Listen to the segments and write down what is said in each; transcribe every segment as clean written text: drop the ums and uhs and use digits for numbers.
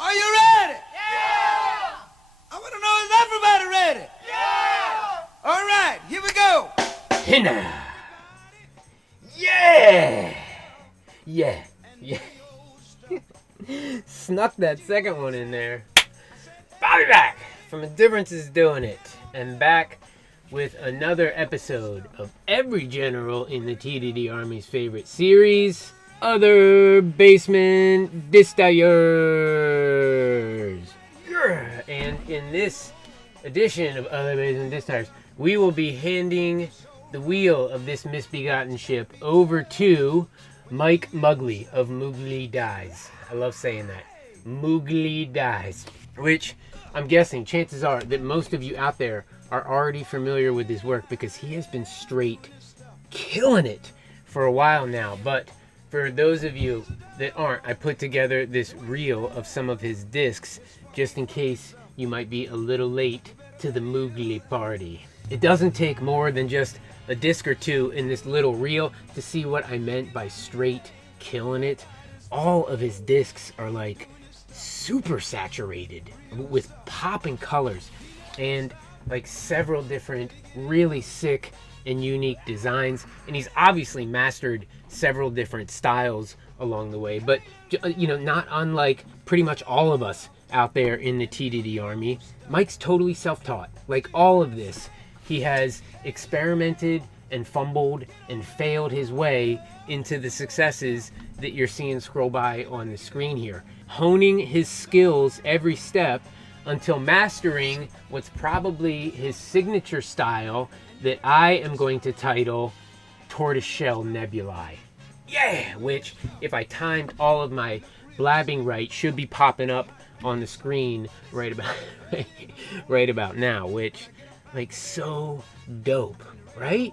Are you ready? Yeah! I want to know, is everybody ready? Yeah! All right, here we go. Hey now. Yeah! Yeah. Snuck that second one in there. Bobby back from A Difference Is Doing It. And back with another episode of every general in the TDIDI Army's favorite series, Other Basement Disc Dyers. And in this edition of Other Basement Disc Dyers, we will be handing the wheel of this misbegotten ship over to Mike Muggli of Mooglee Dies. I love saying that. Mooglee Dies. Which I'm guessing, chances are that most of you out there are already familiar with his work because he has been straight killing it for a while now. But for those of you that aren't, I put together this reel of some of his discs just in case you might be a little late to the Muggli party. It doesn't take more than just a disc or two in this little reel to see what I meant by straight killing it. All of his discs are like super saturated with popping colors and like several different really sick and unique designs, and he's obviously mastered several different styles along the way, but you know, not unlike pretty much all of us out there in the TDIDI Army, Mike's totally self-taught. Like all of this, he has experimented and fumbled and failed his way into the successes that you're seeing scroll by on the screen here, honing his skills every step until mastering what's probably his signature style that I am going to title Tortoise Shell Nebula. Yeah! Which, if I timed all of my blabbing right, should be popping up on the screen right about now, which, like, so dope, right?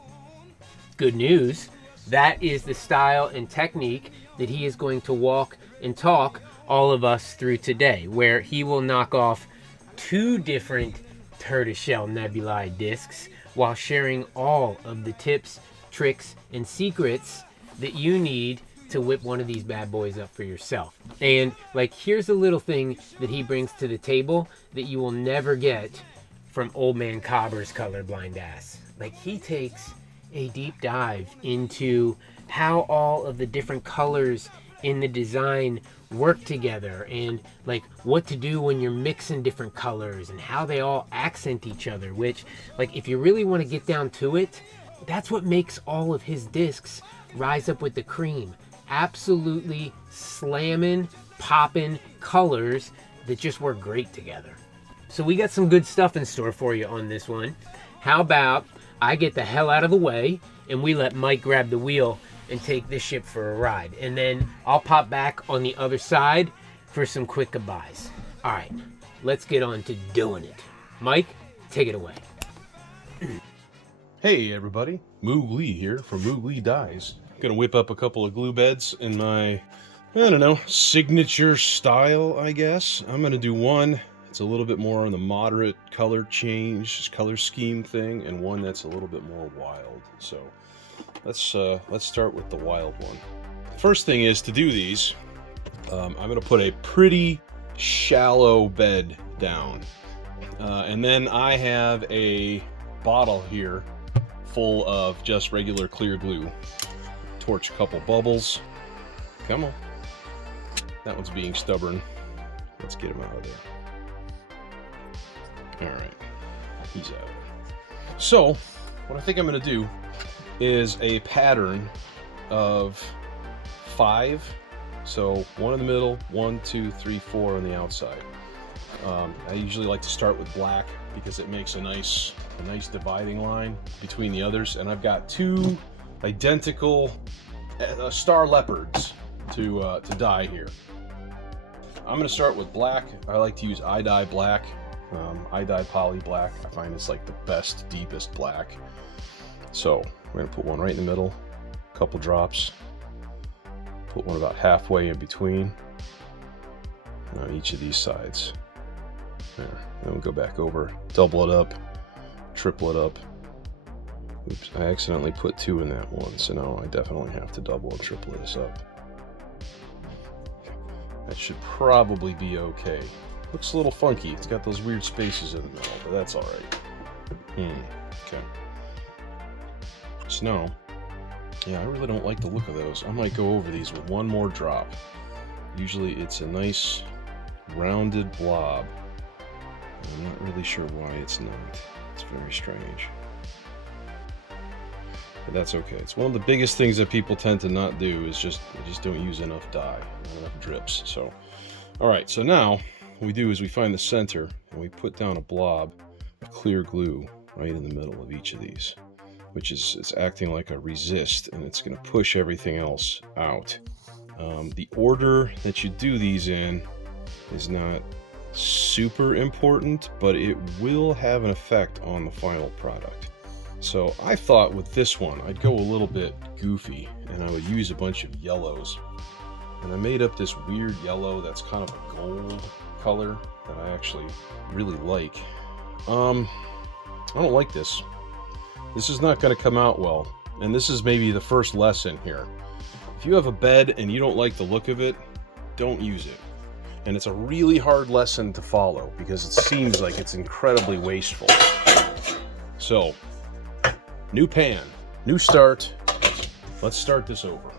Good news, that is the style and technique that he is going to walk and talk all of us through today, where he will knock off 2 different Tortoise Shell Nebula discs while sharing all of the tips, tricks, and secrets that you need to whip one of these bad boys up for yourself. And like, here's a little thing that he brings to the table that you will never get from old man Cobber's colorblind ass. Like, he takes a deep dive into how all of the different colors in the design work together, and like what to do when you're mixing different colors and how they all accent each other, which, like, if you really want to get down to it, that's what makes all of his discs rise up with the cream. Absolutely slamming, popping colors that just work great together. So we got some good stuff in store for you on this one. How about I get the hell out of the way and we let Mike grab the wheel and take this ship for a ride, and then I'll pop back on the other side for some quick goodbyes. All right, let's get on to doing it. Mike, take it away. Hey everybody, Mooglee here from Mooglee Dies. Gonna whip up a couple of glue beds in my, I don't know, signature style, I guess. I'm gonna do one, it's a little bit more on the moderate color change, color scheme thing, and one that's a little bit more wild. So let's start with the wild one. First thing is, to do these, I'm gonna put a pretty shallow bed down. And then I have a bottle here full of just regular clear glue. Torch a couple bubbles. Come on. That one's being stubborn. Let's get him out of there. Alright. He's out. So, what I think I'm gonna do is a pattern of 5. So 1 in the middle, 1, 2, 3, 4 on the outside. I usually like to start with black because it makes a nice dividing line between the others. And I've got 2 identical star leopards to dye here. I'm going to start with black. I like to use iDye black, iDye poly black. I find it's like the best, deepest black. So we're going to put one right in the middle, a couple drops, put one about halfway in between on each of these sides. There. Then we'll go back over, double it up, triple it up. Oops, I accidentally put 2 in that one, so now I definitely have to double and triple this up. That should probably be okay. Looks a little funky. It's got those weird spaces in the middle, but that's alright. Okay. So now, yeah, I really don't like the look of those. I might go over these with one more drop. Usually it's a nice rounded blob. I'm not really sure why it's not. It's very strange. But that's okay. It's one of the biggest things that people tend to not do is just don't use enough dye, not enough drips. So, all right. So now what we do is we find the center and we put down a blob of clear glue right in the middle of each of these, which is it's acting like a resist, and it's going to push everything else out. The order that you do these in is not super important, but it will have an effect on the final product. So I thought with this one I'd go a little bit goofy and I would use a bunch of yellows, and I made up this weird yellow that's kind of a gold color that I actually really like. I don't like this. This is not going to come out well, and this is maybe the first lesson here. If you have a bed and you don't like the look of it, don't use it. And it's a really hard lesson to follow because it seems like it's incredibly wasteful. So, new pan, new start. Let's start this over.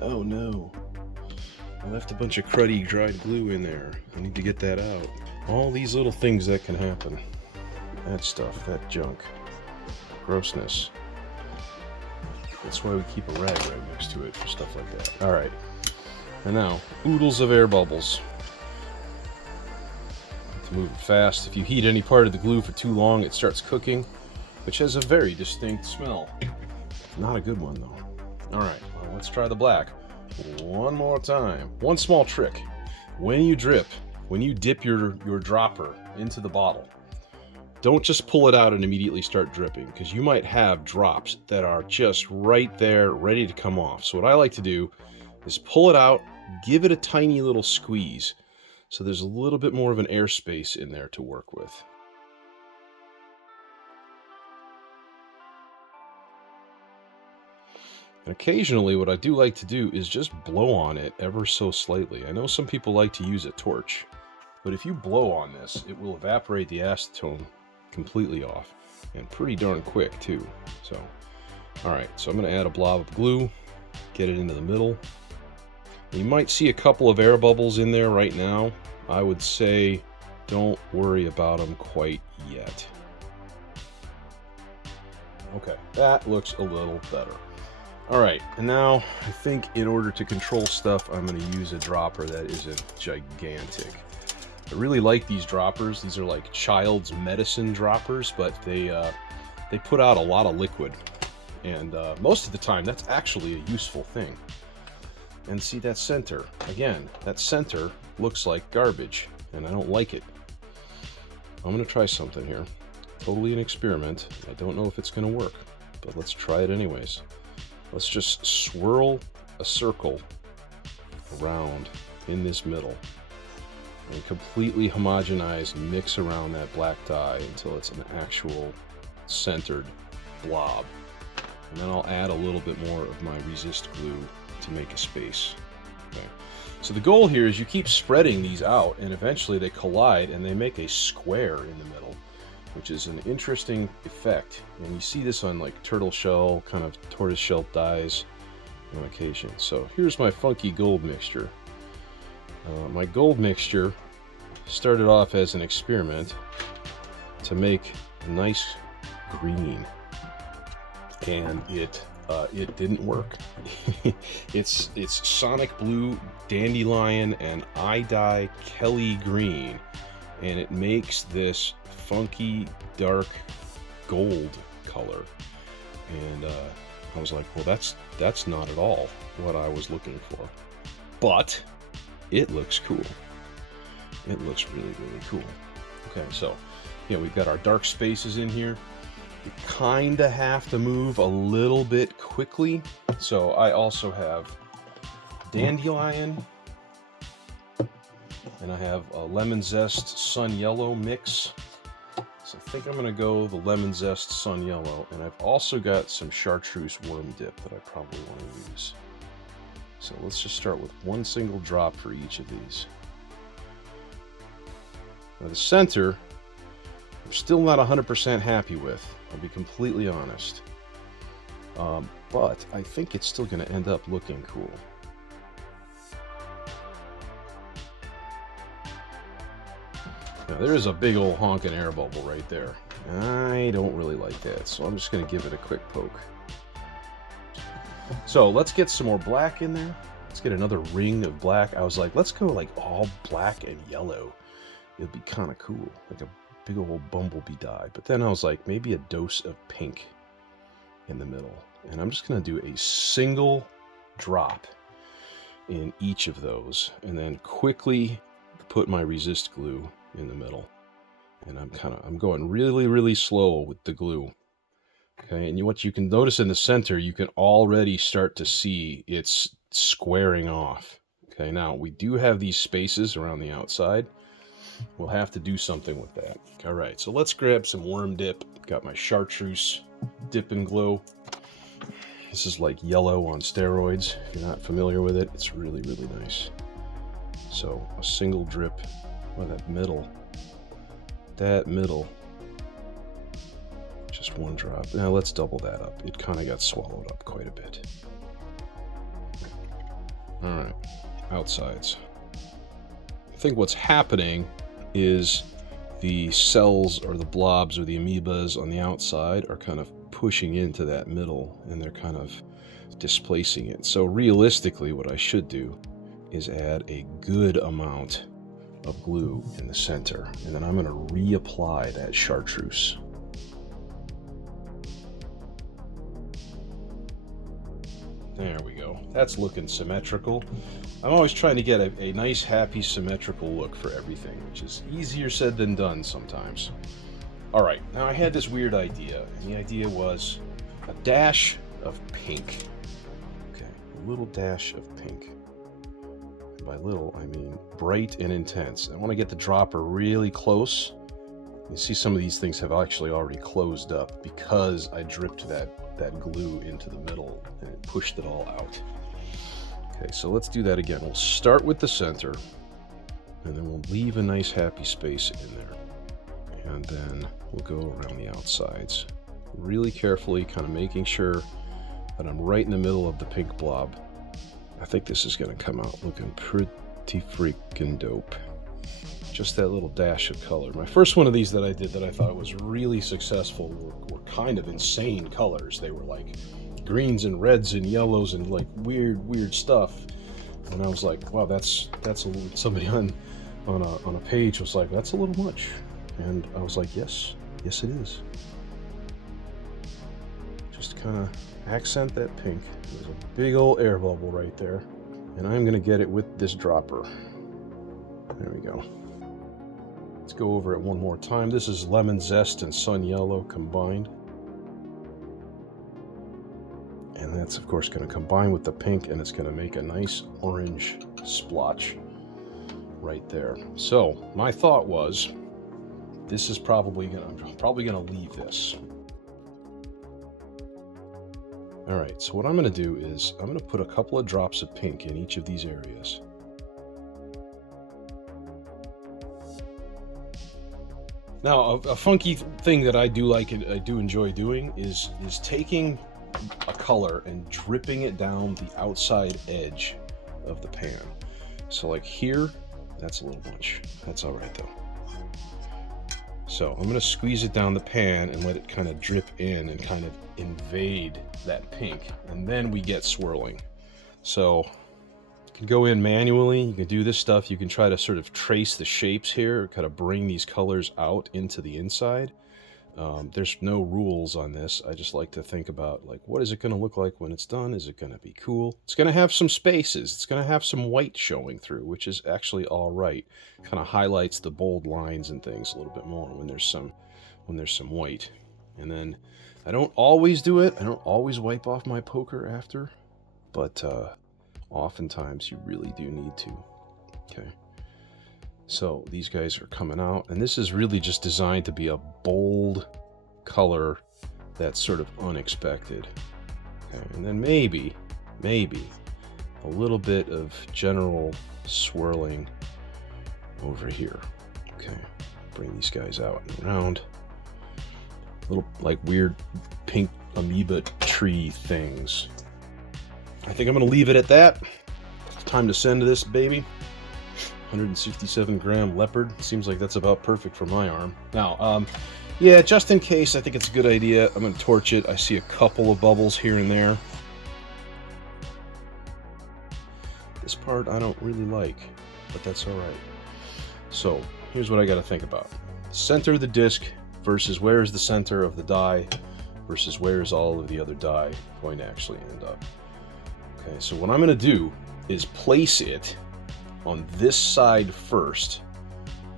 Oh no. I left a bunch of cruddy dried glue in there. I need to get that out. All these little things that can happen. That stuff, that junk. Grossness. That's why we keep a rag right next to it for stuff like that. Alright. And now, oodles of air bubbles. To move it fast. If you heat any part of the glue for too long, it starts cooking, which has a very distinct smell. Not a good one, though. Alright, well, let's try the black. One more time. One small trick. When you dip your dropper into the bottle, don't just pull it out and immediately start dripping, because you might have drops that are just right there, ready to come off. So what I like to do is pull it out, give it a tiny little squeeze, so there's a little bit more of an airspace in there to work with. And occasionally what I do like to do is just blow on it ever so slightly. I know some people like to use a torch, but if you blow on this, it will evaporate the acetone completely off, and pretty darn quick too. So, alright, so I'm going to add a blob of glue, get it into the middle. You might see a couple of air bubbles in there right now. I would say don't worry about them quite yet. Okay, that looks a little better. Alright, and now I think in order to control stuff, I'm going to use a dropper that isn't gigantic. I really like these droppers. These are like child's medicine droppers, but they put out a lot of liquid, and most of the time that's actually a useful thing. And see that center? Again, that center looks like garbage, and I don't like it. I'm going to try something here. Totally an experiment. I don't know if it's going to work, but let's try it anyways. Let's just swirl a circle around in this middle and completely homogenize and mix around that black dye until it's an actual centered blob. And then I'll add a little bit more of my resist glue to make a space. Okay. So the goal here is you keep spreading these out, and eventually they collide and they make a square in the middle, which is an interesting effect. And you see this on like turtle shell, kind of tortoise shell dies on occasion. So here's my funky gold mixture. My gold mixture started off as an experiment to make a nice green, and it didn't work. it's Sonic Blue, Dandelion, and iDye Kelly Green, and it makes this funky dark gold color. And I was like, well, that's not at all what I was looking for, but it looks cool. It looks really, really cool. Okay, so we've got our dark spaces in here. You kind of have to move a little bit quickly. So I also have Dandelion, and I have a Lemon Zest Sun Yellow mix. So I think I'm going to go the Lemon Zest Sun Yellow, and I've also got some Chartreuse Worm Dip that I probably want to use. So let's just start with one single drop for each of these. Now the center, I'm still not 100% happy with. I'll be completely honest. But I think it's still going to end up looking cool. Now there is a big old honking air bubble right there. I don't really like that, so I'm just going to give it a quick poke. So let's get some more black in there. Let's get another ring of black. I was like, let's go like all black and yellow. It'd be kind of cool, like a big old bumblebee dye. But then I was like, maybe a dose of pink in the middle. And I'm just going to do a single drop in each of those, and then quickly put my resist glue in the middle. And I'm going really slow with the glue. Okay, and what you can notice in the center, you can already start to see it's squaring off. Okay, now we do have these spaces around the outside. We'll have to do something with that. All right, so let's grab some worm dip. Got my chartreuse dip and glow. This is like yellow on steroids. If you're not familiar with it, it's really nice. So a single drip on that middle. Just one drop. Now let's double that up. It kind of got swallowed up quite a bit. Alright, outsides. I think what's happening is the cells or the blobs or the amoebas on the outside are kind of pushing into that middle, and they're kind of displacing it. So realistically, what I should do is add a good amount of glue in the center, and then I'm going to reapply that chartreuse. There we go. That's looking symmetrical. I'm always trying to get a nice, happy, symmetrical look for everything, which is easier said than done sometimes. All right, now I had this weird idea, and the idea was a dash of pink. Okay, a little dash of pink. And by little, I mean bright and intense. I want to get the dropper really close. You see some of these things have actually already closed up because I dripped that glue into the middle and it pushed it all out. Okay, so let's do that again. We'll start with the center, and then we'll leave a nice happy space in there. And then we'll go around the outsides. Really carefully, kind of making sure that I'm right in the middle of the pink blob. I think this is going to come out looking pretty freaking dope. Just that little dash of color. My first one of these that I did that I thought was really successful were kind of insane colors. They were like greens and reds and yellows and like weird stuff. And I was like, wow, that's a little, somebody on a page was like, that's a little much. And I was like, yes it is. Just kind of accent that pink. There's a big old air bubble right there. And I'm going to get it with this dropper. There we go. Let's go over it one more time. This is lemon zest and sun yellow combined. And that's of course going to combine with the pink, and it's going to make a nice orange splotch right there. So my thought was, this is I'm probably going to leave this. All right, so what I'm going to do is I'm going to put a couple of drops of pink in each of these areas. Now, a funky thing that I do like and I do enjoy doing is taking a color and dripping it down the outside edge of the pan. So like here, that's a little much. That's all right though. So I'm going to squeeze it down the pan and let it kind of drip in and kind of invade that pink. And then we get swirling. So you can go in manually. You can do this stuff. You can try to sort of trace the shapes here, kind of bring these colors out into the inside. There's no rules on this. I just like to think about, like, what is it going to look like when it's done? Is it going to be cool? It's going to have some spaces. It's going to have some white showing through, which is actually all right. Kind of highlights the bold lines and things a little bit more when there's some white. And then I don't always do it. I don't always wipe off my poker after, but oftentimes you really do need to. Okay. So these guys are coming out, and this is really just designed to be a bold color that's sort of unexpected. Okay. And then maybe a little bit of general swirling over here. Okay, bring these guys out and around. Little like weird pink amoeba tree things. I think I'm gonna leave it at that. It's time to send this baby. 167 gram leopard. Seems like that's about perfect for my arm. Now, yeah, just in case, I think it's a good idea. I'm gonna torch it. I see a couple of bubbles here and there. This part I don't really like, but that's all right. So here's what I got to think about: center of the disc versus where is the center of the die versus where is all of the other die going to actually end up. Okay, so what I'm going to do is place it on this side first,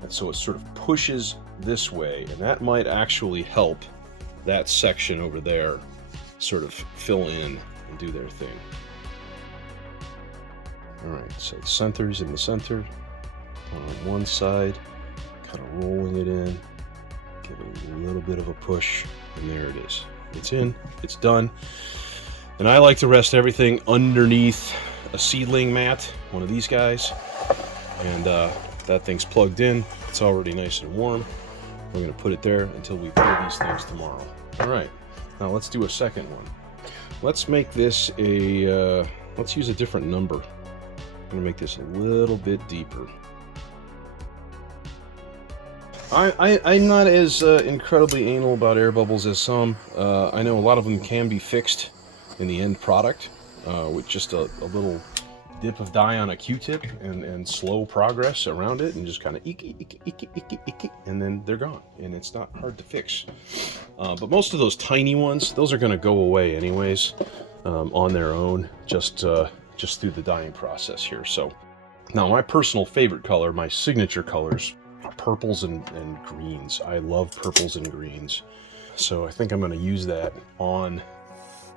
and so it sort of pushes this way, and that might actually help that section over there sort of fill in and do their thing. Alright, so the center's in the center on one side, kind of rolling it in, give it a little bit of a push, and there it is. It's in, it's done. And I like to rest everything underneath a seedling mat, one of these guys, and that thing's plugged in. It's already nice and warm. We're going to put it there until we pull these things tomorrow. Alright, now let's do a second one. Let's make this a, let's use a different number. I'm going to make this a little bit deeper. I'm not as incredibly anal about air bubbles as some. I know a lot of them can be fixed in the end product with just a little dip of dye on a Q-tip and slow progress around it, and just kind of eek, and then they're gone, and it's not hard to fix. But most of those tiny ones, those are going to go away anyways on their own, just through the dyeing process here. So now my personal favorite color, my signature colors, are purples and greens. I love purples and greens. So I think I'm going to use that on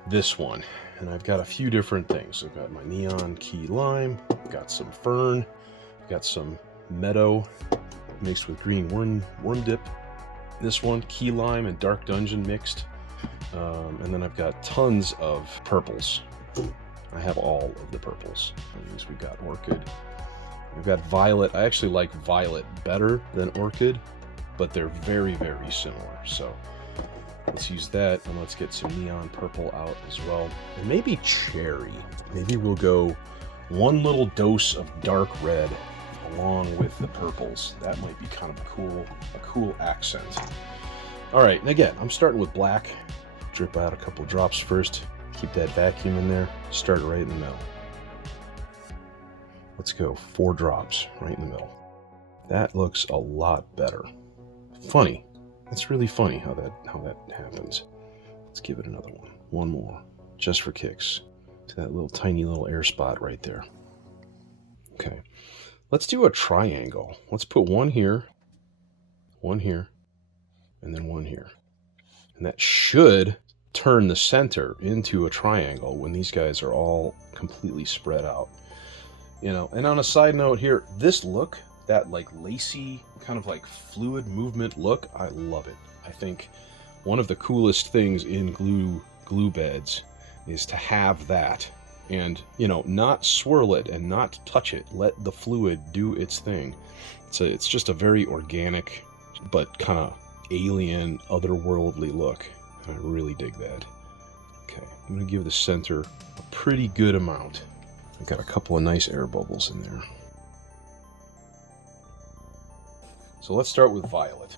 this one. And I've got a few different things. I've got my neon key lime, I've got some fern, I've got some meadow mixed with green worm dip. This one, key lime and dark dungeon mixed. And then I've got tons of purples. I have all of the purples. We've got orchid. We've got violet. I actually like violet better than orchid, but they're very, very similar. So let's use that, and let's get some neon purple out as well. And maybe cherry. Maybe we'll go one little dose of dark red along with the purples. That might be kind of a cool accent. All right, and again, I'm starting with black. Drip out a couple drops first. Keep that vacuum in there. Start right in the middle. Let's go 4 drops right in the middle. That looks a lot better. Funny. That's really funny how that happens. Let's give it another one. One more, just for kicks, to that little tiny little air spot right there. Okay, let's do a triangle. Let's put one here, and then one here. And that should turn the center into a triangle when these guys are all completely spread out. You know, and on a side note here, this look, that like lacy, kind of like fluid movement look, I love it. I think one of the coolest things in glue beds is to have that, and you know, not swirl it and not touch it. Let the fluid do its thing. It's just a very organic but kind of alien, otherworldly look. I really dig that. Okay, I'm going to give the center a pretty good amount. I've got a couple of nice air bubbles in there. So let's start with violet.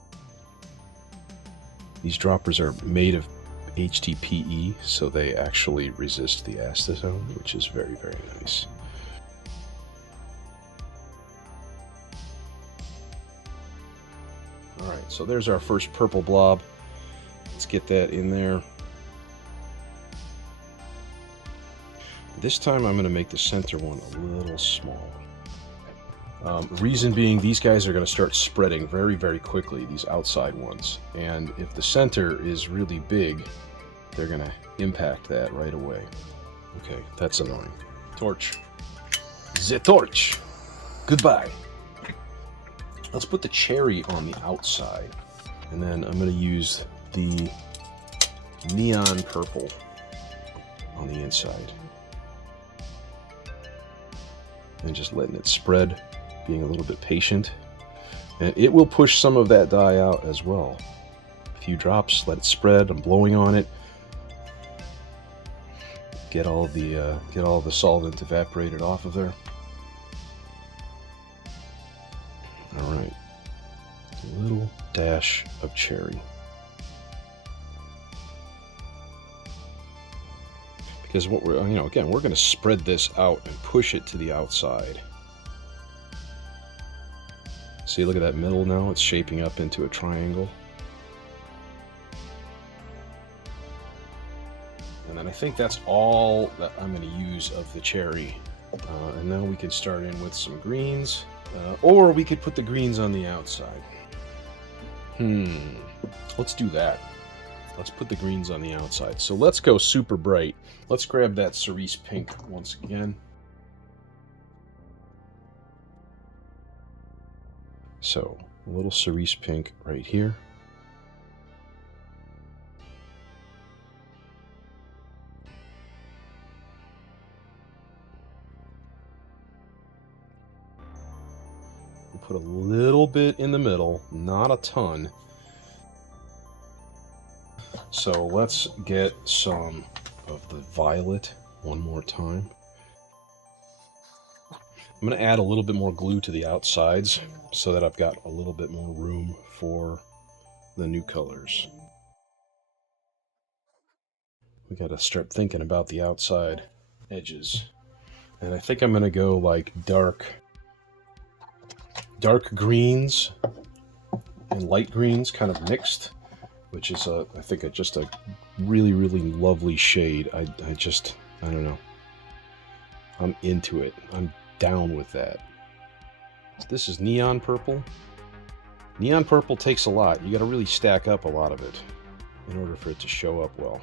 These droppers are made of HDPE, so they actually resist the acetone, which is very, very nice. Alright, so there's our first purple blob. Let's get that in there. This time I'm going to make the center one a little smaller. Reason being, these guys are going to start spreading very, very quickly, these outside ones. And if the center is really big, they're going to impact that right away. Okay, that's annoying. Torch. The torch! Goodbye. Let's put the cherry on the outside. And then I'm going to use the neon purple on the inside. and just letting it spread, being a little bit patient. And it will push some of that dye out as well. A few drops, let it spread. I'm blowing on it. Get all the solvent evaporated off of there. All right, a little dash of cherry. Because what we're, again, we're going to spread this out and push it to the outside. See, look at that middle now. It's shaping up into a triangle. And then I think that's all that I'm going to use of the cherry. And now we can start in with some greens. Or we could put the greens on the outside. Let's do that. Let's put the greens on the outside. So let's go super bright. Let's grab that cerise pink once again. So, a little cerise pink right here. We'll put a little bit in the middle, not a ton. So let's get some of the violet one more time. I'm going to add a little bit more glue to the outsides so that I've got a little bit more room for the new colors. We got to start thinking about the outside edges. And I think I'm going to go like dark greens and light greens kind of mixed, which is I think just a really, really lovely shade. I don't know. I'm into it. I'm down with that. This is neon purple. Neon purple takes a lot. You got to really stack up a lot of it in order for it to show up well.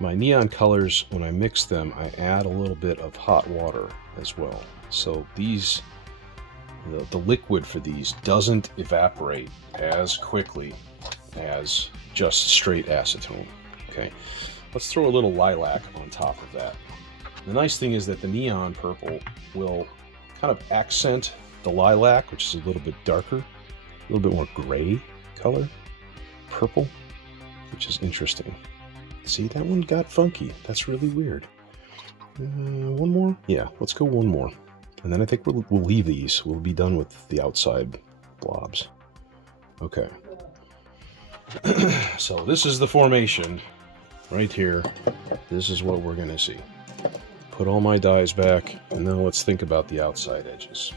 My neon colors, when I mix them, I add a little bit of hot water as well. So these, the liquid for these doesn't evaporate as quickly as just straight acetone. Okay, let's throw a little lilac on top of that. The nice thing is that the neon purple will kind of accent the lilac, which is a little bit darker, a little bit more gray color, purple, which is interesting. See, that one got funky. That's really weird. One more? Yeah, let's go one more. And then I think we'll leave these. We'll be done with the outside blobs. Okay. So this is the formation right here. This is what we're going to see. Put all my dyes back, and now let's think about the outside edges.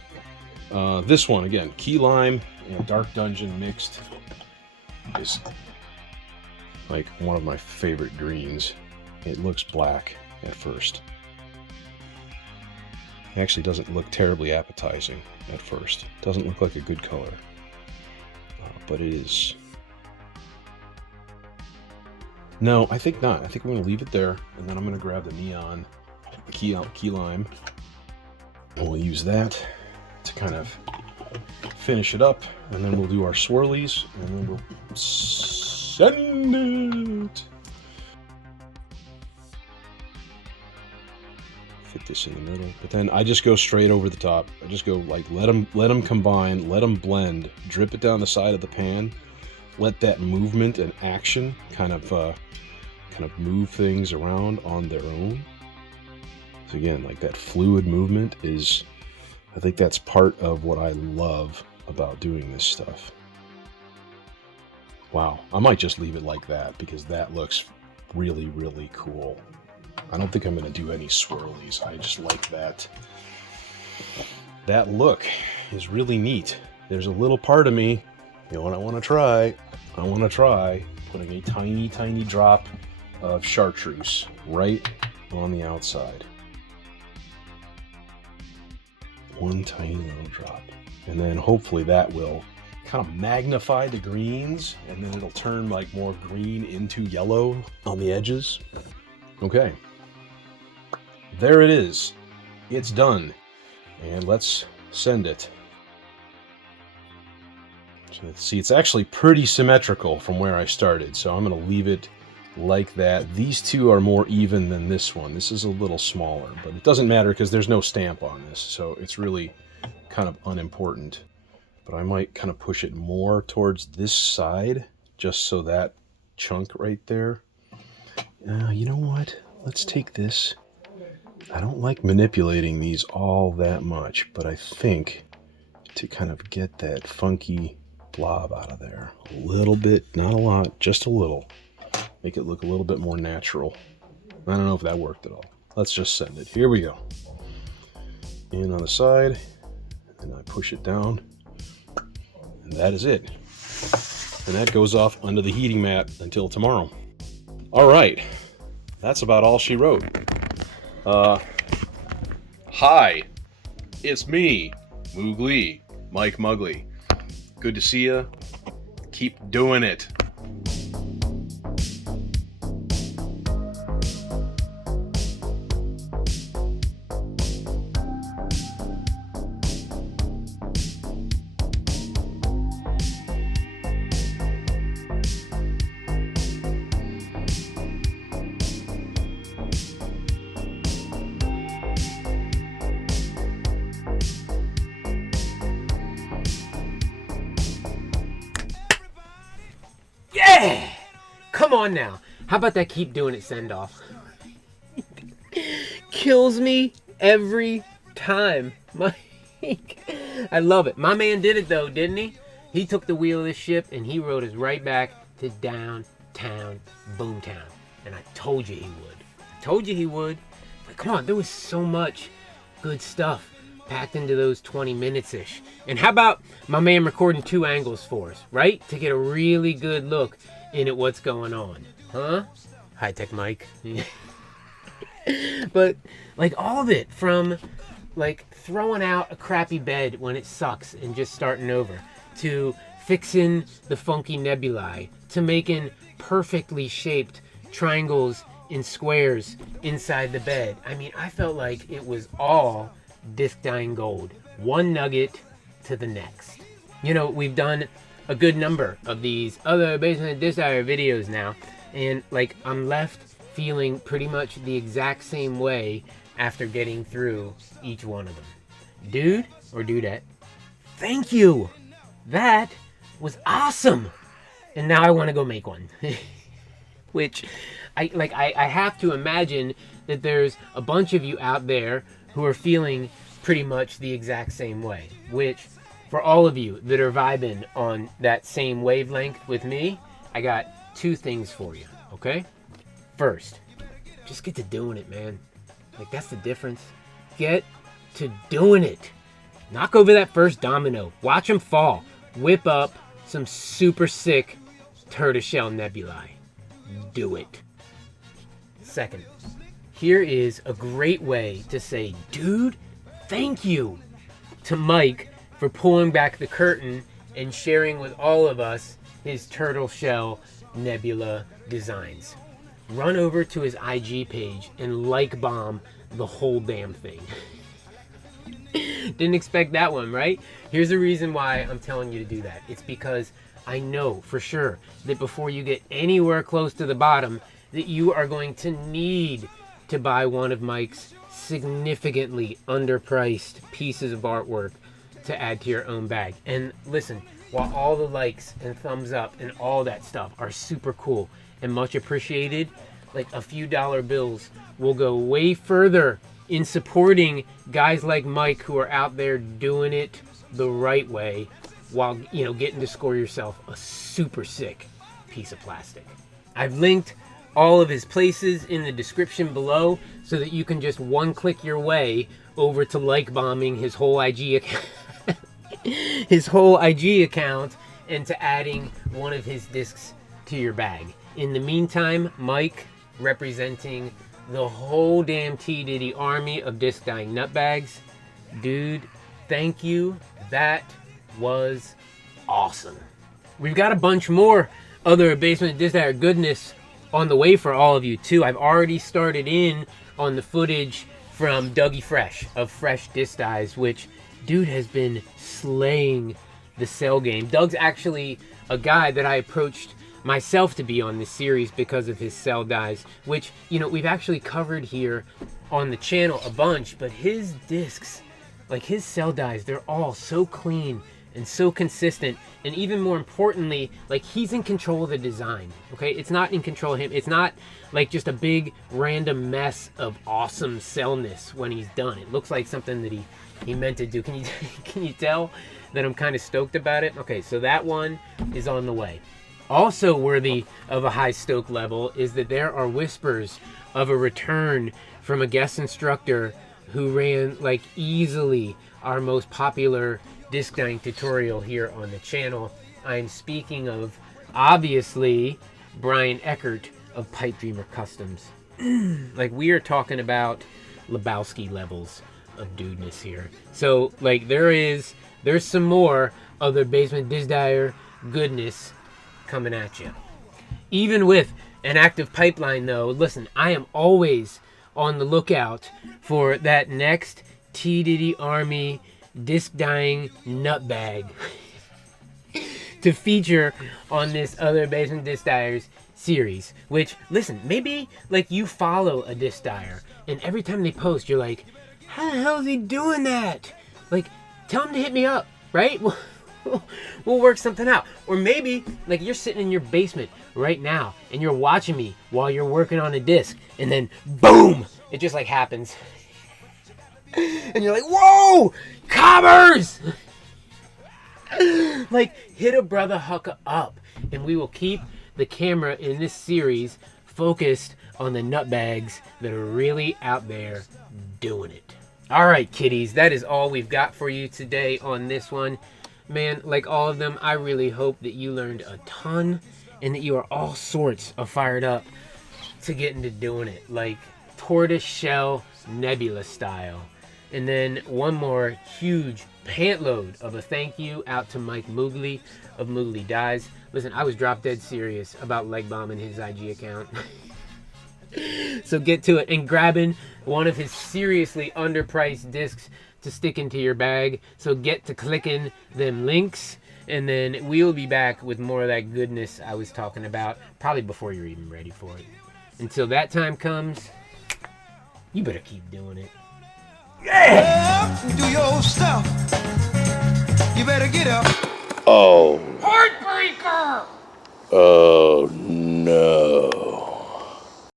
This one, again, key lime and dark dungeon mixed, is like one of my favorite greens. It looks black at first. It actually doesn't look terribly appetizing at first. It doesn't look like a good color, but it is. No, I think not. I think I'm going to leave it there, and then I'm going to grab the neon key lime, and we'll use that to kind of finish it up, and then we'll do our swirlies, and then we'll send it. Fit this in the middle, but then I just go straight over the top. I just go like let them combine, let them blend, drip it down the side of the pan, let that movement and action kind of move things around on their own. So again, like that fluid movement is, I think that's part of what I love about doing this stuff. Wow, I might just leave it like that because that looks really, really cool. I don't think I'm going to do any swirlies. I just like that. That look is really neat. There's a little part of me, you know what I want to try? I want to try putting a tiny, tiny drop of chartreuse right on the outside. One tiny little drop. And then hopefully that will kind of magnify the greens, and then it'll turn like more green into yellow on the edges. Okay. There it is. It's done. And let's send it. So let's see, it's actually pretty symmetrical from where I started, so I'm going to leave it like that. These two are more even than this one. This is a little smaller, but it doesn't matter because there's no stamp on this, so it's really kind of unimportant. But I might kind of push it more towards this side, just so that chunk right there. You know what? Let's take this. I don't like manipulating these all that much, but I think to kind of get that funky blob out of there, a little bit, not a lot, just a little. Make it look a little bit more natural. I don't know if that worked at all. Let's just send it. Here we go. In on the side, and I push it down, and that is it. And that goes off under the heating mat until tomorrow. All right, that's about all she wrote. Hi, it's me, Mooglee, Mike Muggli. Good to see ya. Keep doing it. Yeah! Come on now. How about that keep doing it send off? Kills me every time. I love it. My man did it though, didn't he? He took the wheel of this ship and he rode us right back to downtown Boomtown. And I told you he would. I told you he would. But come on, there was so much good stuff packed into those 20 minutes-ish. And how about my man recording 2 angles for us, right? To get a really good look in at what's going on. Huh? High-tech Mike. But, like, all of it, from, like, throwing out a crappy bed when it sucks and just starting over, to fixing the funky nebulae, to making perfectly shaped triangles and squares inside the bed. I mean, I felt like it was all disc dyeing gold, one nugget to the next. You know, we've done a good number of these other Basement Disc Dyers videos now, and like I'm left feeling pretty much the exact same way after getting through each one of them. Dude or dudette, thank you. That was awesome. And now I want to go make one. Which I have to imagine that there's a bunch of you out there who are feeling pretty much the exact same way, which for all of you that are vibing on that same wavelength with me, I got 2 things for you, okay? First, just get to doing it, man. Like, that's the difference. Get to doing it. Knock over that first domino. Watch them fall. Whip up some super sick Tortoise Shell Nebulae. Do it. Second, here is a great way to say, dude, thank you to Mike for pulling back the curtain and sharing with all of us his Tortoise Shell Nebula designs. Run over to his IG page and like bomb the whole damn thing. Didn't expect that one, right? Here's the reason why I'm telling you to do that. It's because I know for sure that before you get anywhere close to the bottom, that you are going to need to buy one of Mike's significantly underpriced pieces of artwork to add to your own bag. And listen, while all the likes and thumbs up and all that stuff are super cool and much appreciated, like a few dollar bills will go way further in supporting guys like Mike who are out there doing it the right way while, you know, getting to score yourself a super sick piece of plastic. I've linked all of his places in the description below so that you can just one-click your way over to like bombing his whole IG account. His whole IG account, and to adding one of his discs to your bag. In the meantime, Mike, representing the whole damn TDIDI Army of disc dyeing nutbags, dude, thank you. That was awesome. We've got a bunch more other Basement Disc Dyers goodness on the way for all of you too. I've already started in on the footage from Dougie Fresh of Fresh Disc Dyes, which dude has been slaying the cell game. Doug's actually a guy that I approached myself to be on this series because of his cell dies, which, you know, we've actually covered here on the channel a bunch, but his discs, like his cell dies, they're all so clean and so consistent, and even more importantly, like he's in control of the design. Okay, it's not in control of him. It's not like just a big random mess of awesome cellness when he's done. It looks like something that he meant to do. Can you tell that I'm kind of stoked about it? Okay, so that one is on the way. Also worthy of a high stoke level is that there are whispers of a return from a guest instructor who ran like easily our most popular disc dyeing tutorial here on the channel. I'm speaking of, obviously, Brian Eckert of Pipe Dreamer Customs. Like, we are talking about Lebowski levels of dudeness here. So, like, there's some more other Basement Disc Dyer goodness coming at you. Even with an active pipeline, though, listen, I am always on the lookout for that next TDIDI Army disc dyeing nut bag to feature on this other Basement Disc Dyers series. Which, listen, maybe like you follow a disc dyer and every time they post you're like, how the hell is he doing that? Like, tell him to hit me up, right? We'll work something out. Or maybe like you're sitting in your basement right now and you're watching me while you're working on a disc, and then boom, it just like happens. And you're like, whoa, Cobbers! Like, hit a brother Hucka up, and we will keep the camera in this series focused on the nutbags that are really out there doing it. All right, kiddies, that is all we've got for you today on this one. Man, like all of them, I really hope that you learned a ton and that you are all sorts of fired up to get into doing it, like Tortoise Shell Nebula style. And then one more huge pantload of a thank you out to Mike Mooglee of Muggli Dies. Listen, I was drop dead serious about leg bombing his IG account. So get to it and grabbing one of his seriously underpriced discs to stick into your bag. So get to clicking them links, and then we'll be back with more of that goodness I was talking about, probably before you're even ready for it. Until that time comes, you better keep doing it. Yeah! Do your stuff. You better get up. Oh. Heartbreaker! Oh no.